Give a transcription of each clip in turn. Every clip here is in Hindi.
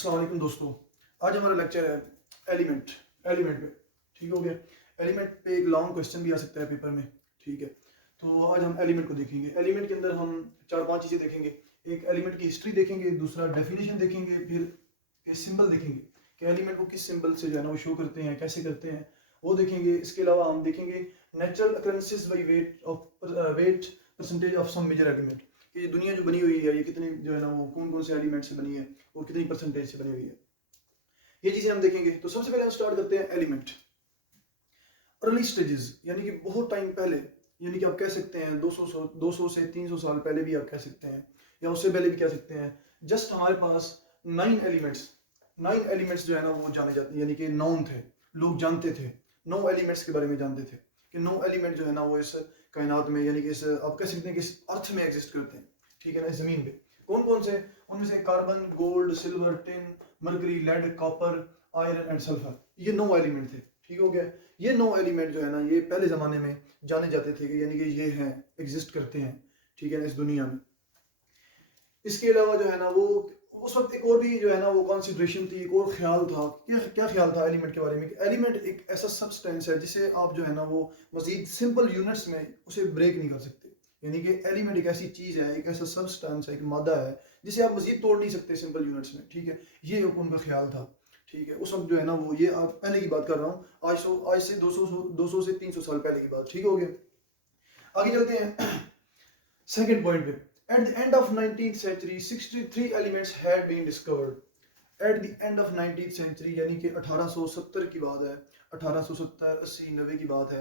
अस्सलाम वालेकुम दोस्तों। आज हमारा लेक्चर है एलिमेंट पे। ठीक हो गया। एलिमेंट पे एक लॉन्ग क्वेश्चन भी आ सकता है पेपर में। ठीक है, तो आज हम एलिमेंट को देखेंगे। एलिमेंट के अंदर हम चार पांच चीज़ें देखेंगे। एक एलिमेंट की हिस्ट्री देखेंगे, दूसरा डेफिनेशन देखेंगे, फिर सिंबल देखेंगे कि एलिमेंट को किस सिंबल से जो है ना वो शो करते हैं, कैसे करते हैं, वो देखेंगे। इसके अलावा हम देखेंगे natural occurrences by weight percentage of some major element, कि ये दुनिया जो बनी हुई है ये कितने जो है ना वो कौन कौन से एलिमेंट से बनी है और कितनी परसेंटेज से बनी हुई है, ये चीजें हम देखेंगे। तो सबसे पहले हम स्टार्ट करते हैं एलिमेंट अर्ली स्टेजेस, यानी कि बहुत टाइम पहले, यानी कि आप कह सकते हैं 200 से 300 साल पहले भी आप कह सकते हैं, या उससे पहले भी कह सकते हैं। जस्ट हमारे पास 9 एलिमेंट्स जो है ना वो जाने जाते हैं, यानी कि नॉन थे, लोग जानते थे, 9 एलिमेंट्स के बारे में जानते थे कि 9 एलिमेंट जो है ना वो इस कायनात में, यानी कि इस आप कह सकते हैं कि इस अर्थ में एग्जिस्ट करते हैं। ठीक है ना, इस जमीन पे कौन कौन से, उनमें से carbon, gold, silver, tin, mercury, lead, copper, iron and sulphur, ये 9 एलिमेंट थे। ठीक हो गया। ये 9 एलिमेंट जो है ना ये पहले जमाने में जाने जाते थे कि यानी कि ये हैं, एग्जिस्ट करते हैं। ठीक है ना, इस दुनिया में। इसके अलावा जो है ना वो उस वक्त एक और भी जो है ना वो कॉन्सिडरेशन थी, एक और ख्याल था। क्या ख्याल था एलिमेंट के बारे में? एलिमेंट एक ऐसा सब्सटेंस है जिसे आप जो है ना वो मजीद सिंपल यूनिट्स में उसे ब्रेक नहीं कर सकते। यानी कि एलिमेंट एक ऐसी चीज है, एक ऐसा सब्सटेंस है, एक मादा है जिसे आप मजीद तोड़ नहीं सकते सिंपल यूनिट्स में। ठीक है, ये उनका ख्याल था। ठीक है, उस वक्त जो है ना वो, ये आप पहले की बात कर रहा हूँ, आज से 200 से 300 साल पहले की बात। ठीक हो गया। आगे चलते हैं सेकंड पॉइंट पे। At the end of 19th century, 63 elements had been discovered. At the end of 19th century, यानी कि 1870 की बात है, 1870, 80, 90 की बात है।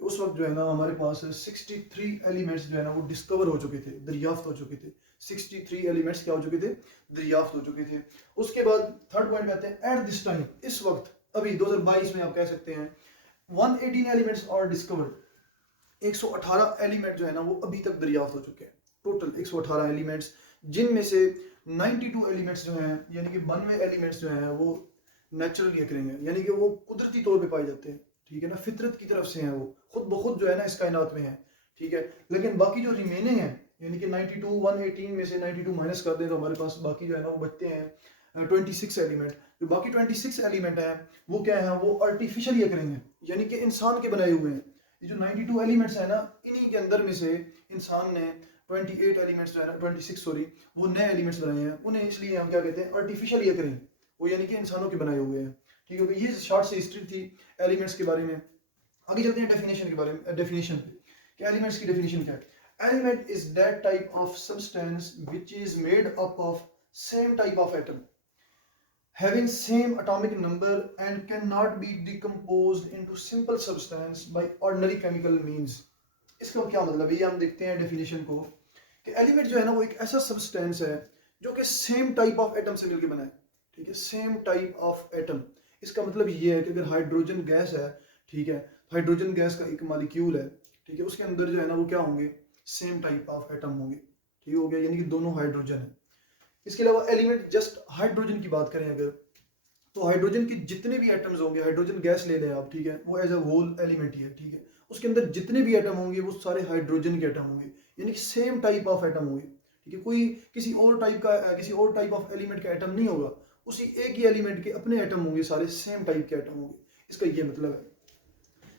उस वक्त जो है ना हमारे पास 63 एलिमेंट्स जो है ना वो डिस्कवर हो चुके थे, दरियाफ्त हो चुके थे। 63 एलिमेंट्स क्या हो चुके थे? दरियाफ्त हो चुके थे। उसके बाद थर्ड पॉइंट पे आते हैं, एट दिस टाइम, इस वक्त, अभी 2022 में आप कह सकते हैं 118 एलिमेंट्स और डिस्कवर्ड। 118 एलिमेंट जो है ना वो अभी तक दरियाफ्त हो चुके हैं। टोटल 118 एलिमेंट्स, जिनमें से 92 एलिमेंट्स जो हैं, यानी कि 92 एलिमेंट्स जो हैं वो नेचुरली अकरिंग है, यानी कि वो कुदरती तौर पे पाए जाते हैं। ठीक है ना, फितरत की तरफ से हैं, वो खुद ब खुद जो है ना इस कायनात में है। ठीक है, लेकिन बाकी जो रिमेनिंग है, यानी कि 92, 118 में से 92 माइनस कर दें तो हमारे पास बाकी जो है ना वो बचते हैं 26 एलिमेंट। जो बाकी 26 एलिमेंट हैं वो क्या है? वो आर्टिफिशियली अकरिंग है, यानी कि इंसान के बनाए हुए हैं। ये जो 92 एलिमेंट्स है ना, इन्हीं के अंदर में से इंसान ने 28 एलिमेंट्स जो है ना, 26 सॉरी, वो नए एलिमेंट्स बनाए हैं। उन्हें इसलिए हम क्या कहते हैं? आर्टिफिशियल अकरिंग, वो यानी कि इंसानों के बनाए हुए हैं। ठीक है, तो ये शॉर्ट से हिस्ट्री थी एलिमेंट्स के बारे में। आगे चलते हैं डेफिनेशन के बारे में, डेफिनेशन पे कि एलिमेंट्स की डेफिनेशन क्या है। Element is that type of substance which is made up of same type of atom having same atomic number and cannot be decomposed into simple substance by ordinary chemical means। इसका क्या मतलब है? ये हम देखते हैं डेफिनेशन को कि एलिमेंट जो है ना वो एक ऐसा सब्सटेंस है जो कि सेम टाइप ऑफ एटम से मिलकर बना है। ठीक है, सेम टाइप ऑफ एटम। इसका मतलब ये है कि अगर हाइड्रोजन गैस है, ठीक है, हाइड्रोजन गैस का एक मालिक्यूल है, ठीक है, उसके अंदर जो है ना वो क्या होंगे? सेम टाइप ऑफ एटम होंगे। ठीक हो गया, यानी कि दोनों हाइड्रोजन है। इसके अलावा एलिमेंट जस्ट हाइड्रोजन की बात करें अगर, तो हाइड्रोजन के जितने भी एटम्स होंगे, हाइड्रोजन गैस ले लें आप, ठीक है, वो एज अ होल एलिमेंट ही है। ठीक है, उसके अंदर जितने भी एटम होंगे वो सारे हाइड्रोजन के एटम होंगे, यानी कि सेम टाइप ऑफ एटम होंगे। ठीक है, कोई किसी और टाइप ऑफ एलिमेंट का एटम नहीं होगा, उसी एक ही एलिमेंट के अपने एटम होंगे, सारे सेम टाइप के एटम होंगे। इसका ये मतलब है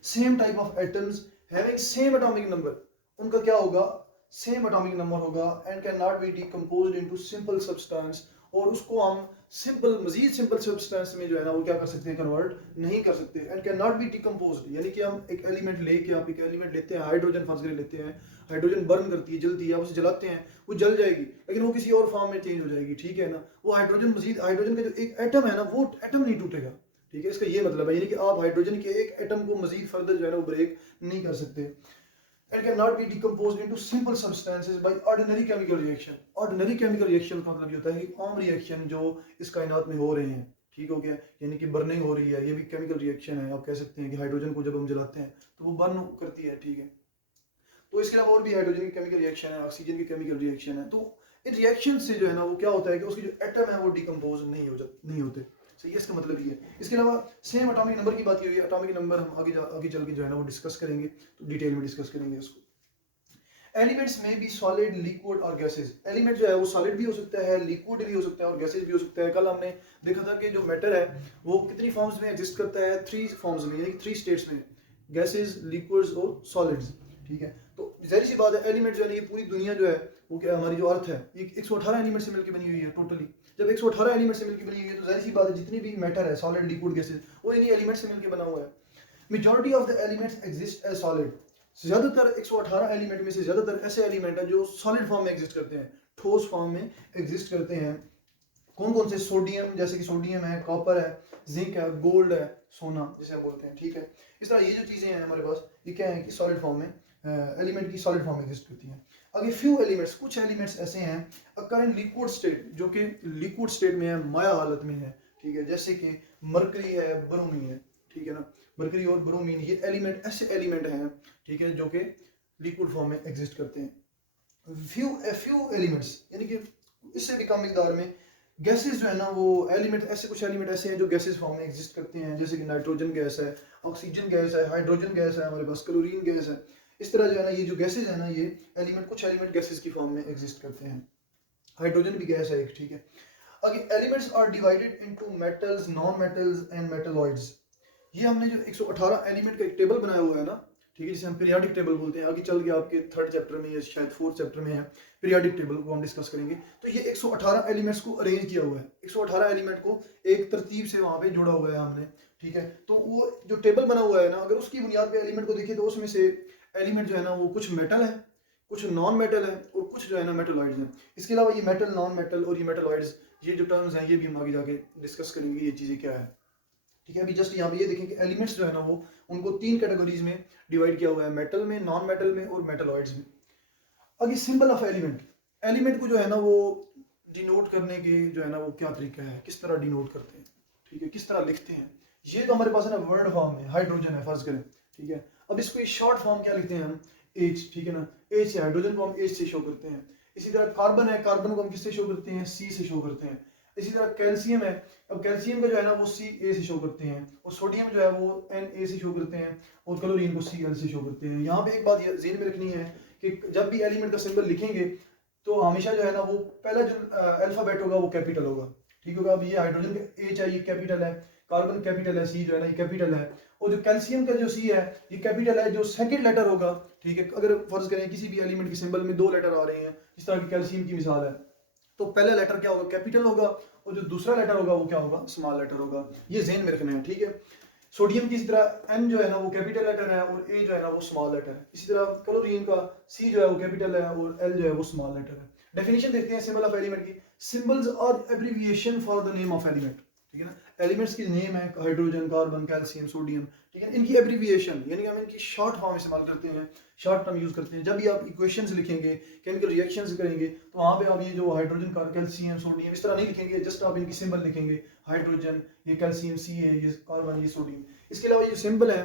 same type of atoms having same atomic number, उनका क्या होगा? सेम एटॉमिक नंबर होगा। And can not be decomposed into simple substance, और उसको हम सिंपल, मजीद सिंपल सब्सटेंस में जो है ना वो क्या कर सकते हैं? कन्वर्ट नहीं कर सकते। And can not be decomposed, यानी कि हम एक एलिमेंट लेके, आप एक एलिमेंट लेते हैं, हाइड्रोजन फर्स्ट ग्रेड लेते हैं, हाइड्रोजन बर्न करती है, जलती है, आप उसे जलाते हैं, वो जल जाएगी, लेकिन वो किसी और फॉर्म में चेंज हो जाएगी। ठीक है ना, वो हाइड्रोजन, मजीद हाइड्रोजन का जो एक एटम है ना वो एटम नहीं टूटेगा। ठीक है, इसका ये मतलब है, यानी कि आप हाइड्रोजन के एक एटम को मजीद फर्दर जो है ना वो ब्रेक नहीं कर सकते। It cannot be decomposed into simple substances by ordinary chemical reaction। ordinary chemical reaction का मतलब ये होता है कि आम रिएक्शन जो इस कायनात में हो रहे हैं। ठीक हो गया, यानी कि बर्निंग हो रही है, ये भी केमिकल रिएक्शन है। आप कह सकते हैं कि हाइड्रोजन को जब हम जलाते हैं तो वो बर्न करती है। ठीक है, तो इसके अलावा और भी हाइड्रोजन की केमिकल रिएक्शन है, ऑक्सीजन की केमिकल रिएक्शन है। तो इन रिएक्शन से जो है ना वो क्या होता है कि उसके जो एटम है वो डिकम्पोज नहीं होते। सही है, इसका मतलब ये है। इसके अलावा सेम एटॉमिक नंबर की बात की हुई है। एटॉमिक नंबर हम आगे चल के जो है ना वो डिस्कस करेंगे, तो डिटेल में डिस्कस करेंगे इसको। एलिमेंट्स में भी सॉलिड, लिक्विड और गैसेस। एलिमेंट जो है वो सॉलिड भी हो सकता है, लिक्विड भी हो सकता है और गैसेस भी हो सकता है। कल हमने देखा था कि जो मैटर है वो कितनी फॉर्म्स में एग्जिस्ट करता है, 3 फॉर्म्स में, यानी 3 स्टेट्स में, गैसेस, लिक्विड्स और सॉलिड्स। ठीक है, तो जाहिर सी बात है एलिमेंट जो है ये पूरी दुनिया जो है वो क्या, हमारी जो अर्थ है ये 118 एलिमेंट से मिलकर बनी हुई है टोटली। जब 118 एलिमेंट से मिलकर बनी हुई है तो जाहिर सी बात है जितनी भी मैटर है, सॉलिड, लिक्विड, गैसेस, वो इन्हीं एलिमेंट से मिलकर बना हुआ है। Majority of the elements exist as solid. ज्यादातर 118 एलिमेंट में से ज्यादातर ऐसे एलिमेंट है जो सॉलिड फॉर्म में एग्जिस्ट करते हैं, ठोस फॉर्म में एग्जिस्ट करते हैं। कौन कौन से? सोडियम, जैसे कि सोडियम है, कॉपर है, जिंक है, गोल्ड है, सोना जिसे हम बोलते हैं। ठीक है, इस तरह ये जो चीजें हैं हमारे पास, ये क्या है कि सॉलिड फॉर्म में, एलिमेंट की सॉलिड फॉर्म में एग्जिस्ट करती हैं। आगे फ्यू एलिमेंट्स, कुछ एलिमेंट्स ऐसे हैं अकर इन लिक्विड स्टेट, जो कि लिक्विड स्टेट में है, माया हालत में है। ठीक है, जैसे कि मरकरी है, ब्रोमीन है। ठीक है ना, मरकरी और ब्रोमीन ये एलिमेंट ऐसे एलिमेंट हैं, ठीक है, जो कि लिक्विड फॉर्म में एग्जिस्ट करते हैं। फ्यू एलिमेंट्स यानी कि इससे भी कम मिकदार में गैसेस जो है ना, वो एलिमेंट ऐसे, कुछ एलिमेंट ऐसे हैं जो गैसेस फॉर्म में एग्जिस्ट करते हैं, जैसे कि नाइट्रोजन गैस है, ऑक्सीजन गैस है, हाइड्रोजन गैस है, हमारे पास क्लोरीन गैस है। इस तरह जो है ना ये जो गैसेस है ना, ये एलिमेंट, कुछ एलिमेंट गैसेस की फॉर्म में एग्जिस्ट करते हैं। हाइड्रोजन भी गैस है एक। ठीक है, आगे elements are divided into metals, non metals and metalloids. ये हमने जो 118 एलिमेंट का एक टेबल बनाया हुआ है ना, ठीक है, जिसे हम पीरियाडिक टेबल बोलते हैं। आगे चल के आपके 3rd चैप्टर में या शायद 4th चैप्टर में है, पीरियाडिक टेबल को हम डिस्कस करेंगे। तो ये 118 एलिमेंट्स को अरेंज किया हुआ है, 118 एलिमेंट को एक तरतीब से वहां पे जोड़ा हुआ है हमने। ठीक है, तो वो जो टेबल बना हुआ है ना, अगर उसकी बुनियाद पे एलिमेंट को देखें तो उसमें से एलिमेंट जो है ना वो कुछ मेटल है, कुछ नॉन मेटल है और कुछ जो है ना मेटलॉइड्स हैं। इसके अलावा ये मेटल, नॉन मेटल और ये मेटलॉइड्स, ये जो टर्म्स हैं ये भी हम आगे जाके डिस्कस करेंगे ये चीज़ें क्या है। ठीक है, अभी जस्ट यहाँ पे ये देखें कि एलिमेंट्स जो है ना वो उनको 3 कैटेगरीज में डिवाइड किया हुआ है, मेटल में, नॉन मेटल में और मेटलॉइड्स में। आगे सिंबल ऑफ एलिमेंट, एलिमेंट को जो है ना वो डिनोट करने के जो है ना वो क्या तरीका है, किस तरह डिनोट करते हैं। ठीक है, किस तरह लिखते हैं। ये तो हमारे पास है ना वर्ड फॉर्म में हाइड्रोजन है फर्ज करें। ठीक है, अब इसको शॉर्ट फॉर्म क्या लिखते हैं हम, एच। ठीक है ना, एच से हाइड्रोजन को हम एच से शो करते हैं। इसी तरह कार्बन है, कार्बन को हम किससे शो करते हैं, सी से शो करते हैं। इसी तरह कैल्शियम है, अब कैल्शियम का जो है ना वो सी ए से शो करते हैं, और सोडियम जो है वो एन ए से शो करते हैं, और क्लोरीन को सी एल से शो करते हैं। यहाँ पे एक बात ज़हन में रखनी है कि जब भी एलिमेंट का सिंबल लिखेंगे तो हमेशा जो है ना वो पहला जो अल्फाबेट होगा वो कैपिटल होगा। ठीक होगा, अब ये हाइड्रोजन का एच है, ये कैपिटल है, कार्बन कैपिटल है, सी जो है ना ये कैपिटल है, और जो कैल्शियम का जो सी है ये कैपिटल है। जो सेकंड लेटर होगा, ठीक है, अगर फर्ज करें किसी भी एलिमेंट के सिंबल में 2 लेटर आ रहे हैं, इस तरह की कैल्शियम की मिसाल है, तो पहला लेटर क्या होगा, कैपिटल होगा, और जो दूसरा लेटर होगा वो क्या होगा, स्मॉल लेटर होगा। ये ज़हन में रखना है। ठीक है, सोडियम की इसी तरह एन जो है ना वो कैपिटल लेटर है और ए जो है ना वो स्मॉल लेटर है। इसी तरह क्लोरीन का सी जो है वो कैपिटल है और एल जो है वो स्मॉल लेटर है। डेफिनेशन देखते हैं सिंबल ऑफ एलिमेंट की। Symbols are abbreviation for the name of element. ठीक है ना, एलिमेंट्स की नेम है हाइड्रोजन, कार्बन, कैल्शियम, सोडियम। ठीक है, इनकी एब्रिविएशन यानी कि हम इनकी शॉर्ट फॉर्म इस्तेमाल करते हैं, शॉर्ट टर्म यूज करते हैं। जब भी आप इक्वेशंस लिखेंगे, केमिकल रिएक्शंस करेंगे, तो वहाँ पे आप ये जो हाइड्रोजन, कैल्शियम, सोडियम इस तरह नहीं लिखेंगे, जस्ट आप इनकी सिंबल लिखेंगे, हाइड्रोजन, ये कैल्शियम, सी है, ये कार्बन, ये सोडियम। इसके अलावा ये सिंबल है,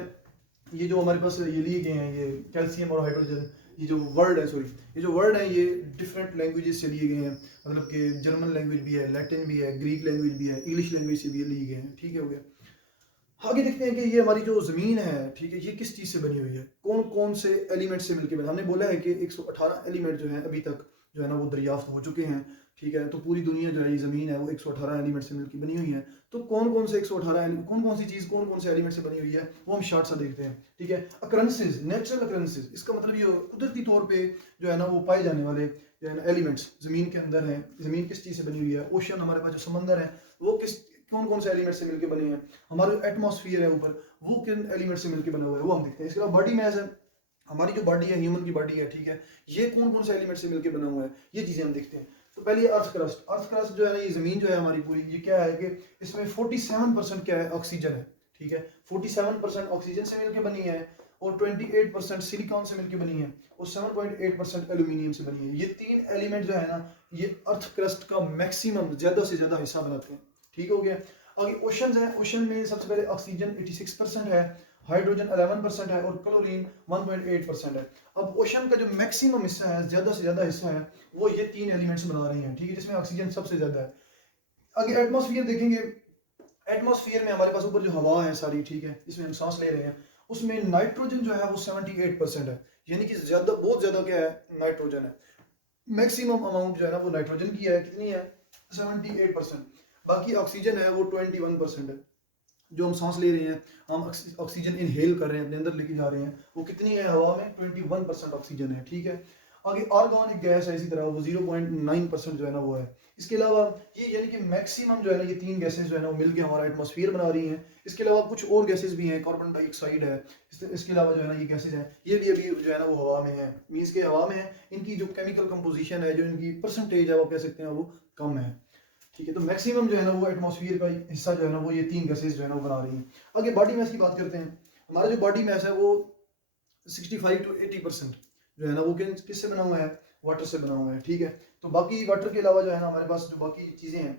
ये जो हमारे पास ये लिए गए हैं, ये कैल्शियम और हाइड्रोजन, ये जो वर्ड है, सॉरी, ये जो वर्ड है ये डिफरेंट लैंग्वेजेस से लिए गए हैं। मतलब कि जर्मन लैंग्वेज भी है, लैटिन भी है, ग्रीक लैंग्वेज भी है, इंग्लिश लैंग्वेज से भी लिए गए हैं। ठीक है, हो गया। आगे देखते हैं कि ये हमारी जो ज़मीन है, ठीक है, ये किस चीज़ से बनी हुई है, कौन कौन से एलिमेंट से मिलकर बना। हमने बोला है कि 118 एलिमेंट जो है अभी तक जो है ना वो दरियाफ्त हो चुके हैं। ठीक है, तो पूरी दुनिया जो है ये ज़मीन है वो 118 एलिमेंट से मिलकर बनी हुई है। तो कौन कौन से 118 कौन कौन सी चीज़, कौन कौन से एलिमेंट से बनी हुई है वो हम शॉर्ट सा देखते हैं। ठीक है, अकरेंसेस, नेचुरल अकरेंसेस, इसका मतलब ये कुदरती तौर पे जो है ना वो पाए जाने वाले जो है ना एलिमेंट्स ज़मीन के अंदर हैं। ज़मीन किस चीज़ से बनी हुई है, ओशन, हमारे पास जो समंदर है वो किस, कौन कौन से एलिमेंट से मिलकर बने हैं। हमारा एटमॉस्फेयर है ऊपर, वो किन एलिमेंट से मिलकर बना हुआ है वो हम देखते हैं। इसके अलावा बॉडी मैस है, हमारी जो बॉडी है, ह्यूमन की बॉडी है, ठीक है, ये कौन कौन से एलिमेंट से मिलकर बना हुआ है, ये चीज़ें हम देखते हैं। तो पहले अर्थ क्रस्ट, अर्थ क्रस्ट जो है ना ये ज़मीन जो है हमारी पूरी, ये क्या है कि इसमें 47% क्या है, ऑक्सीजन है। ठीक है, 47% ऑक्सीजन से मिलकर बनी है, और 28% सिलिकॉन से मिलकर बनी है, और 7.8% एल्यूमिनियम से बनी है। ये 3 एलिमेंट जो है ना ये अर्थ क्रस्ट का मैक्सिमम, ज़्यादा से ज़्यादा हिस्सा बनाते हैं। ठीक हो गया। आगे ओशंस है, ओशन में सबसे पहले ऑक्सीजन 86% है, हाइड्रोजन 11% है, और क्लोरीन 1.8% है। अब ओशन का जो मैक्सिमम हिस्सा है, ज़्यादा से ज़्यादा हिस्सा है, वो ये 3 एलिमेंट्स बना रहे हैं। ठीक है, जिसमें ऑक्सीजन सबसे ज़्यादा है। आगे एटमॉस्फेयर देखेंगे, एटमॉस्फेयर में हमारे पास ऊपर जो हवा है सारी, ठीक है, जिसमें हम सांस ले रहे हैं, उसमें नाइट्रोजन जो है वो 78% है, यानी कि ज्यादा, बहुत ज्यादा क्या है, नाइट्रोजन है। मैक्सिमम अमाउंट जो है ना वो नाइट्रोजन की है, कितनी है, 78%। बाकी ऑक्सीजन है वो 21% है। जो हम सांस ले रहे हैं, हम ऑक्सीजन इनहेल कर रहे हैं, अपने अंदर लेके जा रहे हैं, वो कितनी है हवा में, 21% ऑक्सीजन है, ठीक है। आगे आर्गन एक गैस है इसी तरह, वो 0.9% जो है ना वो है। इसके अलावा ये यानी कि मैक्सिमम जो है ना ये तीन गैसेस जो है ना वो मिलकर हमारा एटमॉस्फेयर बना रही हैं। इसके अलावा कुछ और गैसेस भी हैं, कार्बन डाइऑक्साइड है, इसके अलावा जो है ना ये गैसेस हैं, ये भी अभी जो है ना वो हवा में है, मीन्स के हवा में है। इनकी जो केमिकल कंपोजिशन है, जो इनकी परसेंटेज है, वो कह सकते हैं वो कम है, ठीक है। तो मैक्सिमम जो है ना वो एटमॉस्फेयर का हिस्सा जो है ना वो ये तीन गैसेस जो है ना वो बना रही हैं। आगे बॉडी मास की बात करते हैं। हमारा जो बॉडी मास है वो 65 to 80% जो है ना वो किससे बना हुआ है, वाटर से बना हुआ है, ठीक है। तो बाकी वाटर के अलावा जो है ना हमारे पास जो बाकी चीजें हैं,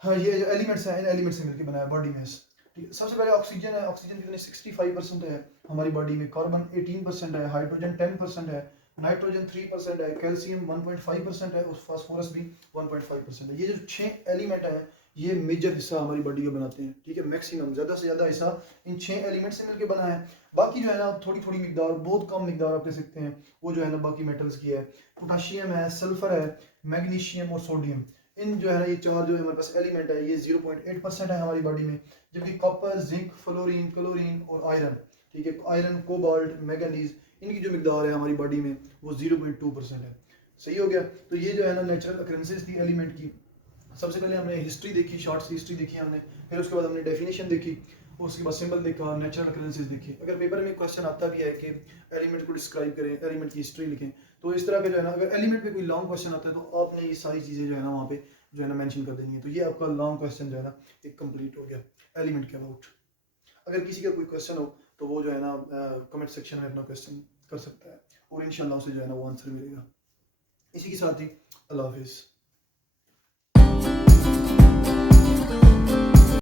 हाँ, ये जो एलिमेंट्स हैं, इन एलिमेंट्स से मिलकर बना है बॉडी मास, ठीक है। सबसे पहले ऑक्सीजन है, ऑक्सीजन कितने 65% है हमारी बॉडी में, कार्बन 18% है, हाइड्रोजन 10% है, नाइट्रोजन 3% है, कैल्शियम 1.5% है और फास्फोरस भी 1.5% है। ये जो 6 एलिमेंट है ये मेजर हिस्सा हमारी बॉडी का बनाते हैं, ठीक है। मैक्सिमम ज्यादा से ज्यादा हिस्सा इन 6 एलिमेंट से मिलकर बना है। बाकी जो है ना थोड़ी थोड़ी मिकदार, बहुत कम मिकदार आप कह सकते हैं, वो जो है ना बाकी मेटल्स की है। पोटाशियम है, सल्फर है, मैग्नीशियम और सोडियम, इन जो है ना ये चार जो है हमारे पास एलिमेंट है ये 0.8% है हमारी बॉडी में। जबकि कॉपर, जिंक, फ्लोरीन, क्लोरीन और आयरन, ठीक है, आयरन, कोबाल्ट, मैंगनीज, इनकी जो मिकदार है हमारी बॉडी में वो 0.2% है। सही हो गया। तो ये जो है ना नेचुरल अकरेंसेस थी एलिमेंट की। सबसे पहले हमने हिस्ट्री देखी, शॉर्ट सी हिस्ट्री देखी हमने, फिर उसके बाद हमने डेफिनेशन देखी, और उसके बाद सिंबल देखा, नेचुरल अकरेंसेस देखी। अगर पेपर में क्वेश्चन आता भी है कि एलिमेंट को डिस्क्राइब करें, एलिमेंट की हिस्ट्री लिखें, तो इस तरह का जो है ना अगर एलिमेंट पे कोई लॉन्ग क्वेश्चन आता है तो आपने ये सारी चीज़ें जो है ना वहाँ पे जो है ना मेंशन कर देनी है। तो ये आपका लॉन्ग क्वेश्चन जो है ना एक कंप्लीट हो गया एलिमेंट के अबाउट। अगर किसी का कोई क्वेश्चन हो तो वो जो है ना कमेंट सेक्शन में अपना क्वेश्चन कर सकता है, और इंशाल्लाह उसे जो है ना वो आंसर मिलेगा। इसी के साथ ही अल्लाह हाफिज़।